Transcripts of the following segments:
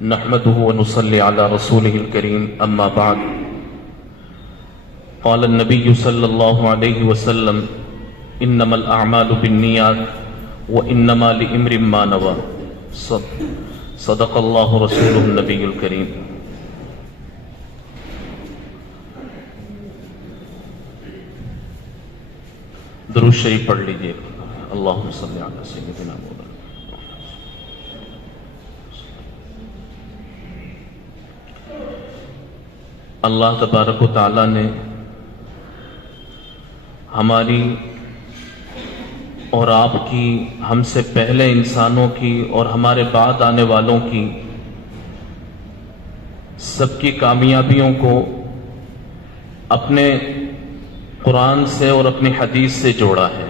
نحمده ونصلي على رسوله الكريم أما بعد قال النبي صلى الله عليه وسلم إنما الأعمال بالنيات وإنما لامرئ ما نوى صدق الله رسوله النبي الكريم. درود شریف پڑھ لیجیے. اللہم صلی علی سیدنا محمد. اللہ تبارک و تعالیٰ نے ہماری اور آپ کی، ہم سے پہلے انسانوں کی اور ہمارے بعد آنے والوں کی سب کی کامیابیوں کو اپنے قرآن سے اور اپنی حدیث سے جوڑا ہے.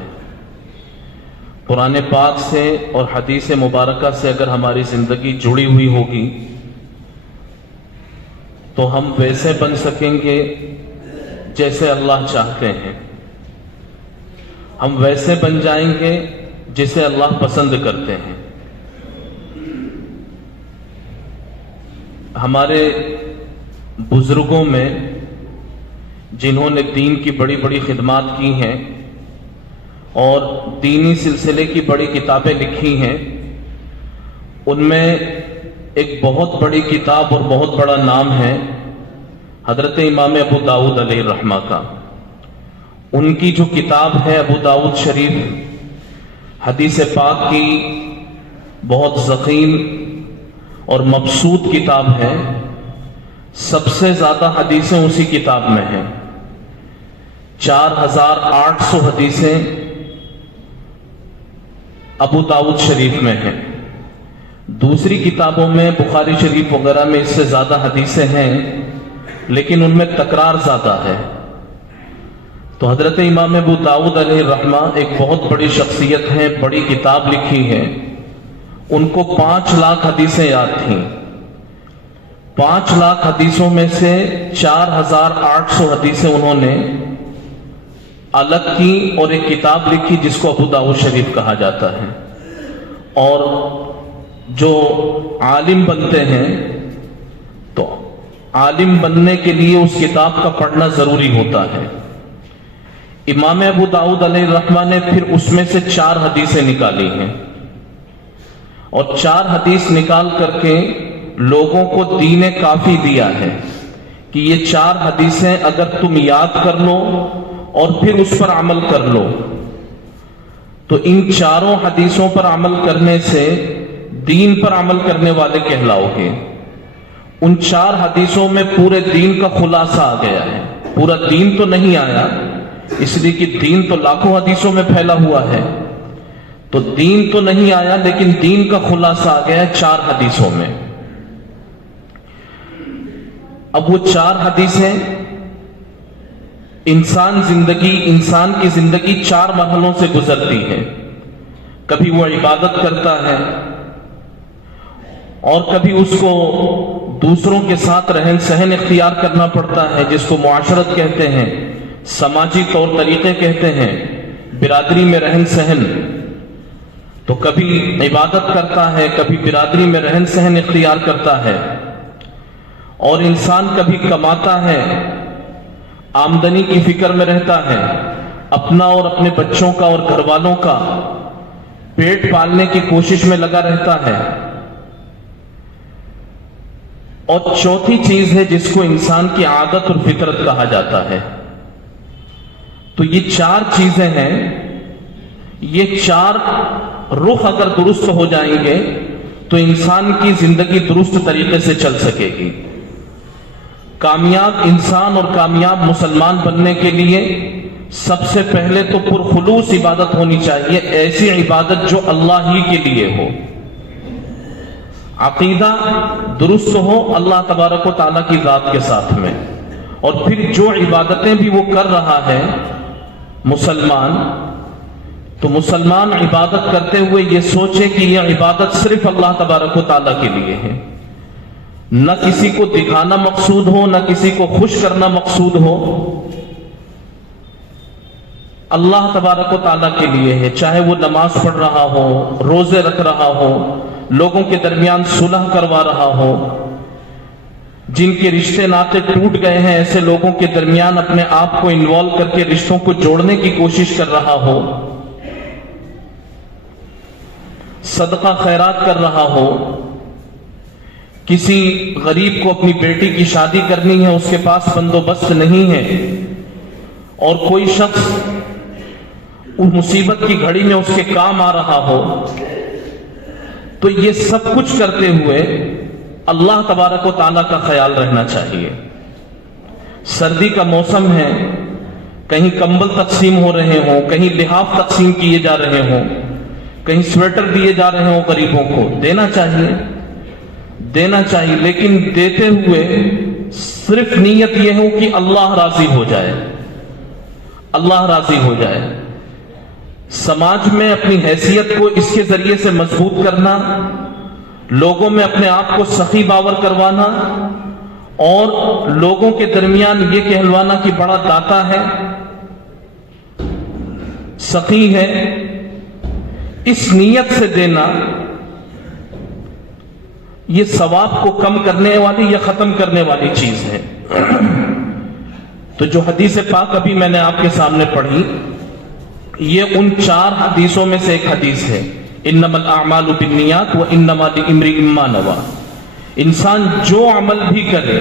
قرآن پاک سے اور حدیث مبارکہ سے اگر ہماری زندگی جڑی ہوئی ہوگی تو ہم ویسے بن سکیں گے جیسے اللہ چاہتے ہیں، ہم ویسے بن جائیں گے جسے اللہ پسند کرتے ہیں. ہمارے بزرگوں میں جنہوں نے دین کی بڑی بڑی خدمات کی ہیں اور دینی سلسلے کی بڑی کتابیں لکھی ہیں، ان میں ایک بہت بڑی کتاب اور بہت بڑا نام ہے حضرت امام ابو داؤد علیہ الرحمہ کا. ان کی جو کتاب ہے ابو داؤد شریف، حدیث پاک کی بہت ضخیم اور مبسوط کتاب ہے. سب سے زیادہ حدیثیں اسی کتاب میں ہیں. 4800 حدیثیں ابو داؤد شریف میں ہیں. دوسری کتابوں میں بخاری شریف وغیرہ میں اس سے زیادہ حدیثیں ہیں، لیکن ان میں تکرار زیادہ ہے. تو حضرت امام ابو داؤد علیہ الرحمہ ایک بہت بڑی شخصیت ہیں، بڑی کتاب لکھی ہے. ان کو 5 لاکھ حدیثیں یاد تھیں. 5 لاکھ حدیثوں میں سے 4800 حدیثیں انہوں نے الگ کی اور ایک کتاب لکھی جس کو ابو داؤد شریف کہا جاتا ہے. اور جو عالم بنتے ہیں تو عالم بننے کے لیے اس کتاب کا پڑھنا ضروری ہوتا ہے. امام ابو داؤد علیہ الرحمہ نے پھر اس میں سے 4 حدیثیں نکالی ہیں اور 4 حدیث نکال کر کے لوگوں کو دین کافی دیا ہے کہ یہ 4 حدیثیں اگر تم یاد کر لو اور پھر اس پر عمل کر لو تو ان 4 حدیثوں پر عمل کرنے سے دین پر عمل کرنے والے کہلاؤ گے. ان 4 حدیثوں میں پورے دین کا خلاصہ آ گیا ہے. پورا دین تو نہیں آیا، اس لیے کہ دین تو لاکھوں حدیثوں میں پھیلا ہوا ہے، تو دین تو نہیں آیا لیکن دین کا خلاصہ آ گیا ہے 4 حدیثوں میں. اب وہ 4 حدیثیں انسان کی زندگی 4 مرحلوں سے گزرتی ہے. کبھی وہ عبادت کرتا ہے اور کبھی اس کو دوسروں کے ساتھ رہن سہن اختیار کرنا پڑتا ہے جس کو معاشرت کہتے ہیں، سماجی طور طریقے کہتے ہیں، برادری میں رہن سہن. تو کبھی عبادت کرتا ہے، کبھی برادری میں رہن سہن اختیار کرتا ہے. اور انسان کبھی کماتا ہے، آمدنی کی فکر میں رہتا ہے، اپنا اور اپنے بچوں کا اور گھر والوں کا پیٹ پالنے کی کوشش میں لگا رہتا ہے. اور چوتھی چیز ہے جس کو انسان کی عادت اور فطرت کہا جاتا ہے. تو یہ 4 چیزیں ہیں. یہ 4 رخ اگر درست ہو جائیں گے تو انسان کی زندگی درست طریقے سے چل سکے گی. کامیاب انسان اور کامیاب مسلمان بننے کے لیے سب سے پہلے تو پرخلوص عبادت ہونی چاہیے، ایسی عبادت جو اللہ ہی کے لیے ہو. عقیدہ درست ہو اللہ تبارک و تعالیٰ کی ذات کے ساتھ میں. اور پھر جو عبادتیں بھی وہ کر رہا ہے مسلمان، تو مسلمان عبادت کرتے ہوئے یہ سوچے کہ یہ عبادت صرف اللہ تبارک و تعالیٰ کے لیے ہے. نہ کسی کو دکھانا مقصود ہو، نہ کسی کو خوش کرنا مقصود ہو. اللہ تبارک و تعالیٰ کے لیے ہے. چاہے وہ نماز پڑھ رہا ہو، روزے رکھ رہا ہو، लोगों के दरमियान सुलह करवा रहा हो, जिनके रिश्ते नाते टूट गए हैं ऐसे लोगों के दरमियान अपने आप को इन्वॉल्व करके रिश्तों को जोड़ने की कोशिश कर रहा हो, सदका खैरात कर रहा हो, किसी गरीब को अपनी बेटी की शादी करनी है, उसके पास बंदोबस्त नहीं है और कोई शख्स उस मुसीबत की घड़ी में उसके काम आ रहा हो, तो ये सब कुछ करते हुए अल्लाह तबारक व तआला का ख्याल रहना चाहिए। सर्दी का मौसम है, कहीं कंबल तकसीम हो रहे हों, कहीं लिहाफ तकसीम किए जा रहे हों, कहीं स्वेटर दिए जा रहे हों, गरीबों को देना चाहिए, लेकिन देते हुए सिर्फ नीयत यह हो कि अल्लाह राजी हो जाए, अल्लाह राजी हो जाए। समाज में अपनी हैसियत को इसके जरिए से मजबूत करना, लोगों में अपने आप को सखी बावर करवाना और लोगों के दरमियान ये कहलवाना कि बड़ा दाता है, सखी है, इस नीयत से देना, ये सवाब को कम करने वाली या खत्म करने वाली चीज है। तो जो हदीस पाक अभी मैंने आपके सामने पढ़ी, ये उन 4 हदीसों में से एक हदीस है। इन्नमल अअमालु बिन्नियात व इन्नमा लिइम्रिइम मा नवा। इंसान जो अमल भी करे,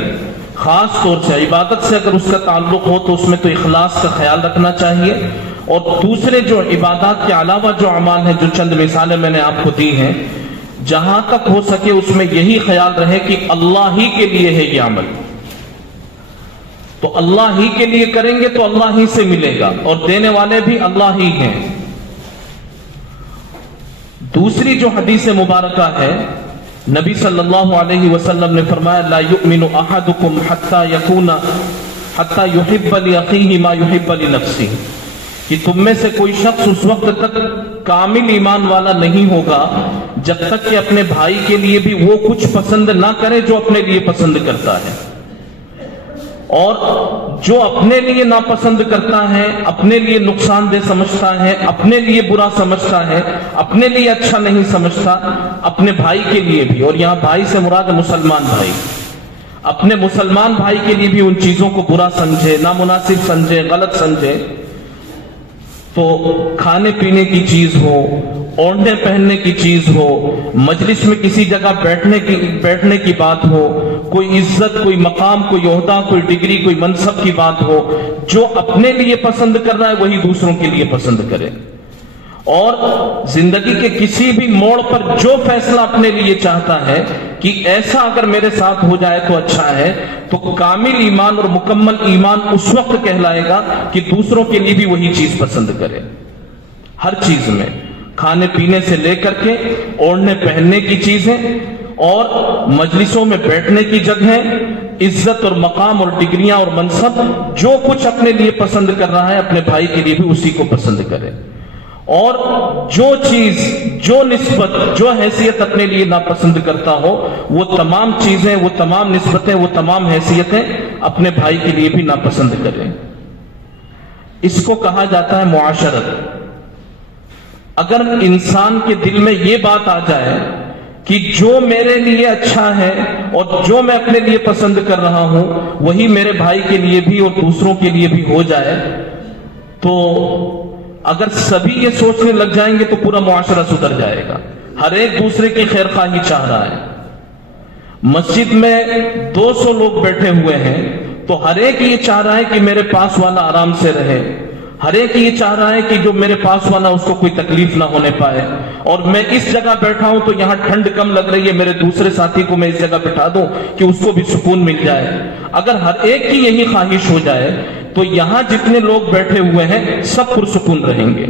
खास तौर से इबादत से अगर उसका ताल्लुक हो तो उसमें तो इखलास का ख्याल रखना चाहिए, और दूसरे जो इबादत के अलावा जो अमाल हैं, जो चंद मिसालें मैंने आपको दी हैं, जहां तक हो सके उसमें यही ख्याल रहे कि अल्लाह ही के लिए है ये अमल, तो अल्लाह ही के लिए करेंगे तो अल्लाह ही से मिलेगा और देने वाले भी अल्लाह ही हैं। दूसरी जो हदीस मुबारका है, नबी सल्लल्लाहु अलैहि वसल्लम ने फरमाया, ला युमिनु अहदुकुम हत्ता युहिब्ब लि अखीहि मा युहिब्ब लि नफ्सिही, कि तुम में से कोई शख्स उस वक्त तक कामिल ईमान वाला नहीं होगा जब तक कि अपने भाई के लिए भी वो कुछ पसंद ना करे जो अपने लिए पसंद करता है, और जो अपने लिए नापसंद करता है, अपने लिए नुकसानदेह समझता है, अपने लिए बुरा समझता है, अपने लिए अच्छा नहीं समझता, अपने भाई के लिए भी, और यहां भाई से मुराद मुसलमान भाई, अपने मुसलमान भाई के लिए भी उन चीजों को बुरा समझे, नामुनासिब समझे, गलत समझे। तो खाने पीने की चीज हो, ओढ़ने पहनने की चीज हो, मजलिस में किसी जगह बैठने की बात हो, कोई इज्जत, कोई मकाम, कोई ओहदा, कोई डिग्री, कोई मनसब की बात हो, जो अपने लिए पसंद कर रहा है वही दूसरों के लिए पसंद करे। और जिंदगी के किसी भी मोड़ पर जो फैसला अपने लिए चाहता है कि ऐसा अगर मेरे साथ हो जाए तो अच्छा है, तो कामिल ईमान और मुकम्मल ईमान उस वक्त कहलाएगा कि दूसरों के लिए भी वही चीज पसंद करे। हर चीज में, खाने पीने से लेकर के ओढ़ने पहनने की चीजें और मजलिसों में बैठने की जगह, इज्जत और मकाम और डिग्रियां और मनसब, जो कुछ अपने लिए पसंद कर रहा है अपने भाई के लिए भी उसी को पसंद करे। और जो चीज, जो निस्बत, जो हैसियत अपने लिए नापसंद करता हो, वो तमाम चीजें, वो तमाम निस्बतें, वो तमाम हैसियतें अपने भाई के लिए भी नापसंद करें। इसको कहा जाता है मुआशरत। अगर इंसान के दिल में ये बात आ जाए कि जो मेरे लिए अच्छा है और जो मैं अपने लिए पसंद कर रहा हूं वही मेरे भाई के लिए भी और दूसरों के लिए भी हो जाए, तो अगर सभी ये सोचने लग जाएंगे तो पूरा मुआशरा सुधर जाएगा। हर एक दूसरे की खैरखाही चाह रहा है। मस्जिद में 200 लोग बैठे हुए हैं तो हर एक ये चाह रहा है कि मेरे पास वाला आराम से रहे, हर एक ये चाह रहा है कि जो मेरे पास वाला उसको कोई तकलीफ ना होने पाए, और मैं इस जगह बैठा हूं तो यहां ठंड कम लग रही है, मेरे दूसरे साथी को मैं इस जगह बैठा दूं कि उसको भी सुकून मिल जाए। अगर हर एक की यही ख्वाहिश हो जाए तो यहां जितने लोग बैठे हुए हैं सब पुरसुकून रहेंगे।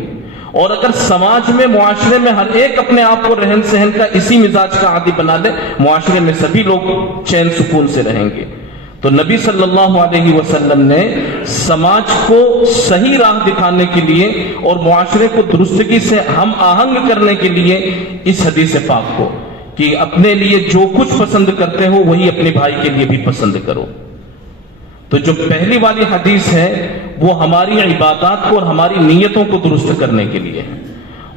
और अगर समाज में, मुआशरे में हर एक अपने आप को रहन सहन का इसी मिजाज का आदी बना दे, मुआशरे में सभी लोग चैन सुकून से रहेंगे। तो नबी सल्लल्लाहु अलैहि वसल्लम ने समाज को सही राह दिखाने के लिए और मुआशरे को दुरुस्तगी से हम आहंग करने के लिए इस हदीस पाक को, कि अपने लिए जो कुछ पसंद करते हो वही अपने भाई के लिए भी पसंद करो। तो जो पहली वाली हदीस है वो हमारी इबादत को और हमारी नीयतों को दुरुस्त करने के लिए है,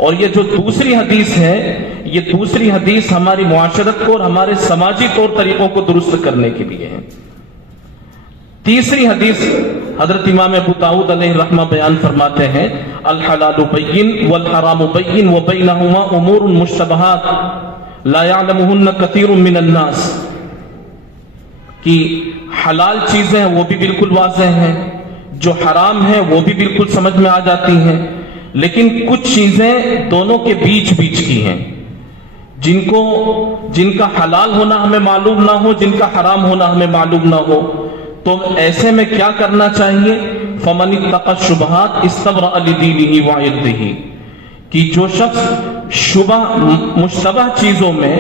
اور یہ جو دوسری حدیث ہے، یہ دوسری حدیث ہماری معاشرت کو اور ہمارے سماجی طور طریقوں کو درست کرنے کے لیے ہے۔ تیسری حدیث حضرت امام ابو داؤد علیہ رحمہ بیان فرماتے ہیں، الحلال بین والحرام بین وبینہما امور مشتبہات لا یعلمہن کثیر من الناس، کہ حلال چیزیں ہیں وہ بھی بالکل واضح ہیں، جو حرام ہیں وہ بھی بالکل سمجھ میں آ جاتی ہیں، لیکن کچھ چیزیں دونوں کے بیچ کی ہیں، جن کا حلال ہونا ہمیں معلوم نہ ہو، جن کا حرام ہونا ہمیں معلوم نہ ہو، تو ایسے میں کیا کرنا چاہیے؟ فَمَنِ اتَّقَى الشُّبْهَاتِ اسْتَبْرَأَ لِدِينِهِ وَعِرْضِهِ، کہ جو شخص مشتبہ چیزوں میں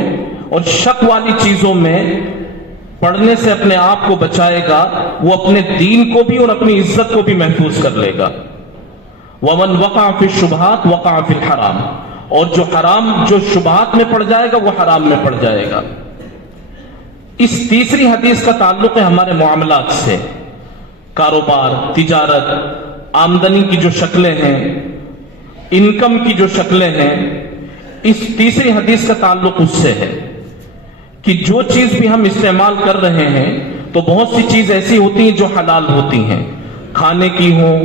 اور شک والی چیزوں میں پڑھنے سے اپنے آپ کو بچائے گا، وہ اپنے دین کو بھی اور اپنی عزت کو بھی محفوظ کر لے گا۔ وَمَنْ وَقَعَ فِي الشُّبْهَاتِ وَقَعَ فِي الْحَرَامِ، اور جو حرام، جو شبہات میں پڑ جائے گا وہ حرام میں پڑ جائے گا۔ اس تیسری حدیث کا تعلق ہے ہمارے معاملات سے، کاروبار، تجارت، آمدنی کی جو شکلیں ہیں، انکم کی جو شکلیں ہیں، اس تیسری حدیث کا تعلق اس سے ہے کہ جو چیز بھی ہم استعمال کر رہے ہیں تو بہت سی چیز ایسی ہوتی ہیں جو حلال ہوتی ہیں، کھانے کی ہوں،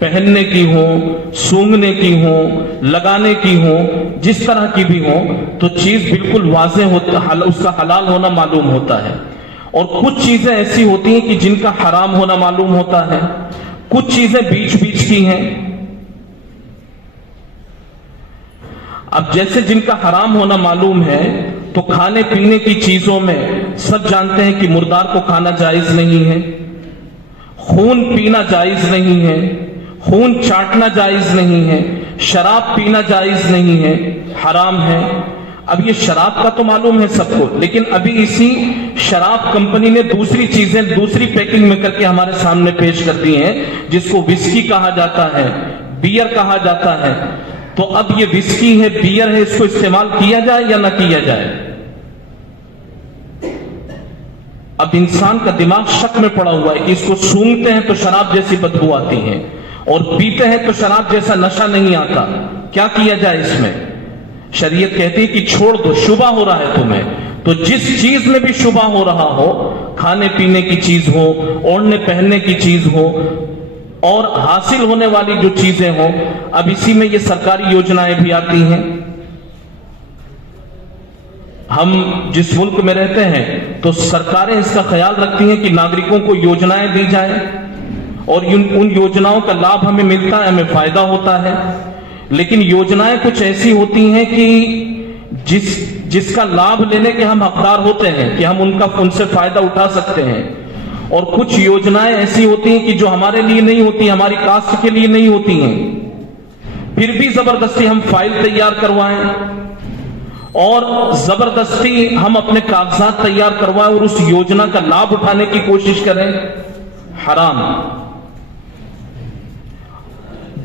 پہننے کی ہوں، سونگھنے کی ہوں، لگانے کی ہوں، جس طرح کی بھی ہوں، تو چیز بالکل واضح ہوتا، اس کا حلال ہونا معلوم ہوتا ہے۔ اور کچھ چیزیں ایسی ہوتی ہیں کہ جن کا حرام ہونا معلوم ہوتا ہے، کچھ چیزیں بیچ کی ہیں۔ اب جیسے جن کا حرام ہونا معلوم ہے، تو کھانے پینے کی چیزوں میں سب جانتے ہیں کہ مردار کو کھانا جائز نہیں ہے، خون پینا جائز نہیں ہے، خون چاٹنا جائز نہیں ہے، شراب پینا جائز نہیں ہے، حرام ہے۔ اب یہ شراب کا تو معلوم ہے سب کو، لیکن ابھی اسی شراب کمپنی نے دوسری چیزیں دوسری پیکنگ میں کر کے ہمارے سامنے پیش کر دی ہیں، جس کو وسکی کہا جاتا ہے، بیئر کہا جاتا ہے۔ تو اب یہ وسکی ہے، بیئر ہے، اس کو استعمال کیا جائے یا نہ کیا جائے؟ اب انسان کا دماغ شک میں پڑا ہوا ہے کہ اس کو سونگھتے ہیں تو شراب جیسی بدبو آتی ہے، اور پیتے ہیں تو شراب جیسا نشہ نہیں آتا، کیا کیا جائے اس میں؟ شریعت کہتی ہے کہ چھوڑ دو، شبہ ہو رہا ہے تمہیں۔ تو جس چیز میں بھی شبہ ہو رہا ہو، کھانے پینے کی چیز ہو، اوڑھنے پہننے کی چیز ہو، اور حاصل ہونے والی جو چیزیں ہوں، اب اسی میں یہ سرکاری یوجنائیں بھی آتی ہیں۔ ہم جس ملک میں رہتے ہیں تو سرکاریں اس کا خیال رکھتی ہیں کہ ناگرکوں کو یوجنائیں دی جائیں، اور ان یوجناؤں کا لابھ ہمیں ملتا ہے، ہمیں فائدہ ہوتا ہے، لیکن یوجنائیں کچھ ایسی ہوتی ہیں کہ جس کا لابھ لینے کے ہم حقدار ہوتے ہیں کہ ہم ان سے فائدہ اٹھا سکتے ہیں، اور کچھ یوجنائیں ایسی ہوتی ہیں کہ جو ہمارے لیے نہیں ہوتی، ہماری کاسٹ کے لیے نہیں ہوتی ہیں، پھر بھی زبردستی ہم فائل تیار کروائیں اور زبردستی ہم اپنے کاغذات تیار کروائیں اور اس یوجنا کا لابھ اٹھانے کی کوشش کریں، حرام۔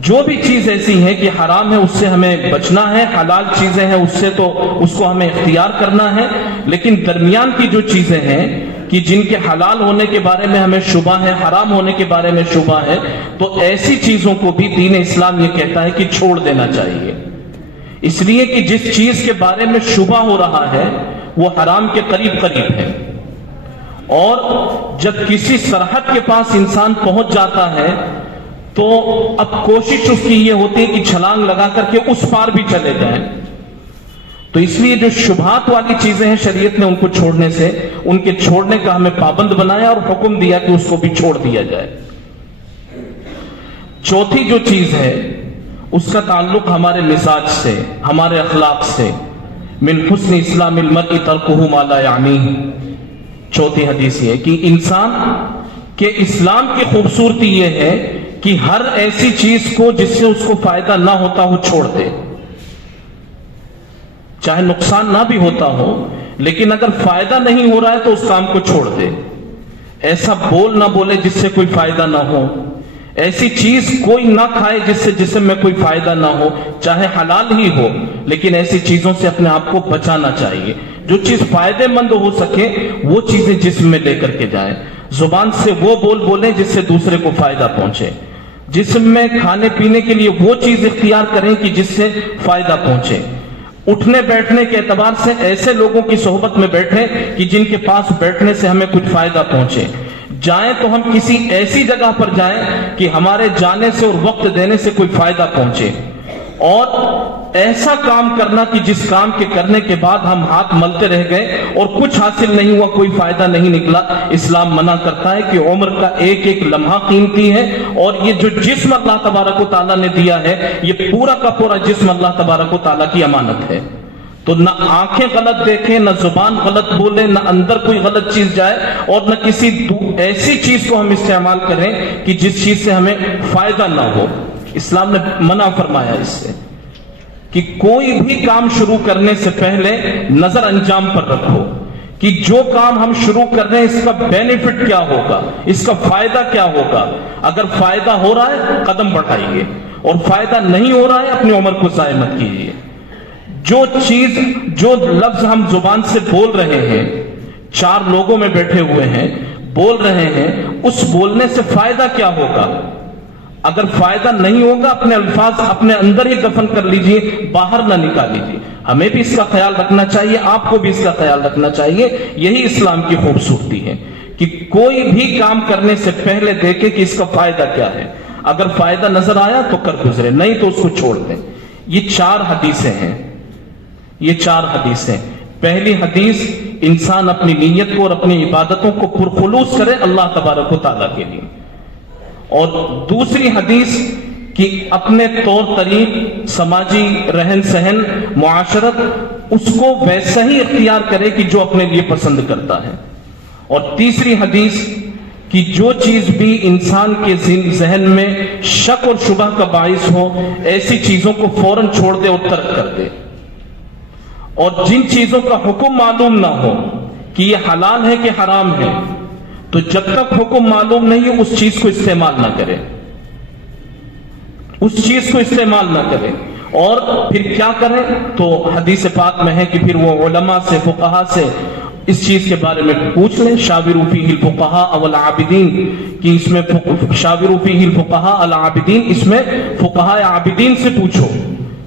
جو بھی چیز ایسی ہے کہ حرام ہے اس سے ہمیں بچنا ہے، حلال چیزیں ہیں اس سے تو اس کو ہمیں اختیار کرنا ہے، لیکن درمیان کی جو چیزیں ہیں کہ جن کے حلال ہونے کے بارے میں ہمیں شبہ ہے، حرام ہونے کے بارے میں شبہ ہے، تو ایسی چیزوں کو بھی دین اسلام یہ کہتا ہے کہ چھوڑ دینا چاہیے، اس لیے کہ جس چیز کے بارے میں شبہ ہو رہا ہے وہ حرام کے قریب ہے، اور جب کسی سرحد کے پاس انسان پہنچ جاتا ہے تو اب کوشش اس کی یہ ہوتی ہے کہ چھلانگ لگا کر کے اس پار بھی چلے جائیں۔ تو اس لیے جو شبہات والی چیزیں ہیں شریعت نے ان کو چھوڑنے سے، ان کے چھوڑنے کا ہمیں پابند بنایا اور حکم دیا کہ اس کو بھی چھوڑ دیا جائے۔ چوتھی جو چیز ہے اس کا تعلق ہمارے مزاج سے، ہمارے اخلاق سے، من حسن اسلام المرء ترکہ ما لا یعنیہ۔ چوتھی حدیث یہ ہے کہ انسان کے اسلام کی خوبصورتی یہ ہے کہ ہر ایسی چیز کو جس سے اس کو فائدہ نہ ہوتا ہو چھوڑ دے، چاہے نقصان نہ بھی ہوتا ہو، لیکن اگر فائدہ نہیں ہو رہا ہے تو اس کام کو چھوڑ دے۔ ایسا بول نہ بولے جس سے کوئی فائدہ نہ ہو، ایسی چیز کوئی نہ کھائے جس سے جسم میں کوئی فائدہ نہ ہو، چاہے حلال ہی ہو، لیکن ایسی چیزوں سے اپنے آپ کو بچانا چاہیے۔ جو چیز فائدے مند ہو سکے وہ چیزیں جسم میں لے کر کے جائیں۔ زبان سے وہ بولیں جس سے دوسرے کو فائدہ پہنچے، जिस्म में खाने पीने के लिए वो चीज इख्तियार करें कि जिससे फायदा पहुंचे। उठने बैठने के एतबार से ऐसे लोगों की सोहबत में बैठे कि जिनके पास बैठने से हमें कुछ फायदा पहुंचे। जाएं तो हम किसी ऐसी जगह पर जाएं कि हमारे जाने से और वक्त देने से कोई फायदा पहुंचे, और ऐसा काम करना कि जिस काम के करने के बाद हम हाथ मलते रह गए और कुछ हासिल नहीं हुआ, कोई फायदा नहीं निकला। इस्लाम मना करता है कि उम्र का एक एक लम्हा कीमती है, और ये जो जिस्म अल्लाह तबारक व तआला ने दिया है, ये पूरा का पूरा जिस्म अल्लाह तबारक व तआला की अमानत है। तो न आंखें गलत देखें, न जुबान गलत बोले, न अंदर कोई गलत चीज जाए, और न किसी ऐसी चीज को हम इस्तेमाल करें कि जिस चीज से हमें फायदा ना हो। इस्लाम ने मना फरमाया इससे कि कोई भी काम शुरू करने से पहले नजर अंजाम पर रखो कि जो काम हम शुरू कर रहे हैं इसका बेनिफिट क्या होगा, इसका फायदा क्या होगा। अगर फायदा हो रहा है कदम बढ़ाइए, और फायदा नहीं हो रहा है अपनी उम्र को जाया मत कीजिए। जो चीज, जो लफ्ज हम जुबान से बोल रहे हैं, चार लोगों में बैठे हुए हैं, बोल रहे हैं, उस बोलने से फायदा क्या होगा। अगर फायदा नहीं होगा, अपने अल्फाज अपने अंदर ही दफन कर लीजिए, बाहर ना निकालीजिए। हमें भी इसका ख्याल रखना चाहिए, आपको भी इसका ख्याल रखना चाहिए। यही इस्लाम की खूबसूरती है कि कोई भी काम करने से पहले देखे कि इसका फायदा क्या है। अगर फायदा नजर आया तो कर गुजरे, नहीं तो उसको छोड़ दें। ये चार हदीसें हैं, ये चार हदीसें। पहली हदीस, इंसान अपनी नीयत को और अपनी इबादतों को पुरखुलूस करे अल्लाह तबारक व तआला के लिए। और दूसरी हदीस कि अपने तौर तरीक, समाजी रहन सहन, मुआशरत, उसको वैसा ही इख्तियार करे कि जो अपने लिए पसंद करता है। और तीसरी हदीस कि जो चीज भी इंसान के जहन में शक और शुबह का बाइस हो, ऐसी चीजों को फौरन छोड़ दे और तर्क कर दे। और जिन चीजों का हुक्म मालूम ना हो कि ये हलाल है कि हराम है, तो जब तक हुक्म मालूम नहीं हो उस चीज को इस्तेमाल ना करें, उस चीज को इस्तेमाल ना करें। और फिर क्या करें, तो हदीस पाक में है कि फिर वो उलमा से, फुक़हा से इस चीज के बारे में पूछ लें। शाविरू फीहिल फुक़हा वल आबिदीन, कि इसमें शाविरू फीहिल फुक़हा अल आबिदीन, इसमें फुक़हा आबिदीन से पूछो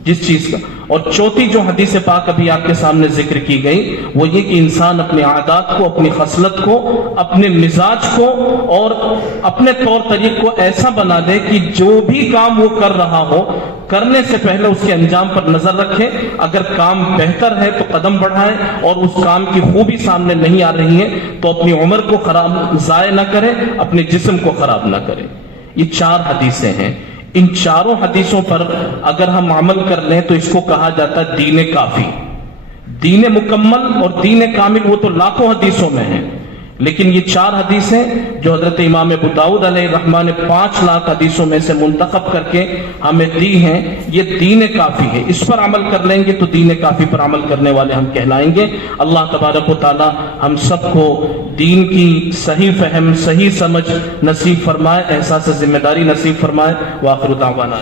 जिस चीज का। और चौथी जो हदीस पाक अभी आपके सामने जिक्र की गई, वो ये कि इंसान अपने आदात को, अपनी खसलत को, अपने मिजाज को और अपने तौर तरीक को ऐसा बना दे कि जो भी काम वो कर रहा हो, करने से पहले उसके अंजाम पर नजर रखे। अगर काम बेहतर है तो कदम बढ़ाए, और उस काम की खूबी सामने नहीं आ रही है तो अपनी उम्र को खराब जाया ना करे, अपने जिस्म को खराब ना करे। ये चार हदीसें हैं। इन चारों हदीसों पर अगर हम अमल कर लें तो इसको कहा जाता है दीन काफी। दीन मुकम्मल और दीन कामिल वो तो लाखों हदीसों में है, लेकिन ये चार हदीसें जो हजरत इमाम अबू दाऊद अलैहिर्रहमान ने 5 लाख हदीसों में से मुंतखब करके हमें दी हैं, ये दीन काफी है। इस पर अमल कर लेंगे तो दीन काफी पर अमल करने वाले हम कहलाएंगे। अल्लाह तबारक व तआला हम सबको दीन की सही फहम, सही समझ नसीब फरमाए, एहसास जिम्मेदारी नसीब फरमाए। व आखिर दावाना।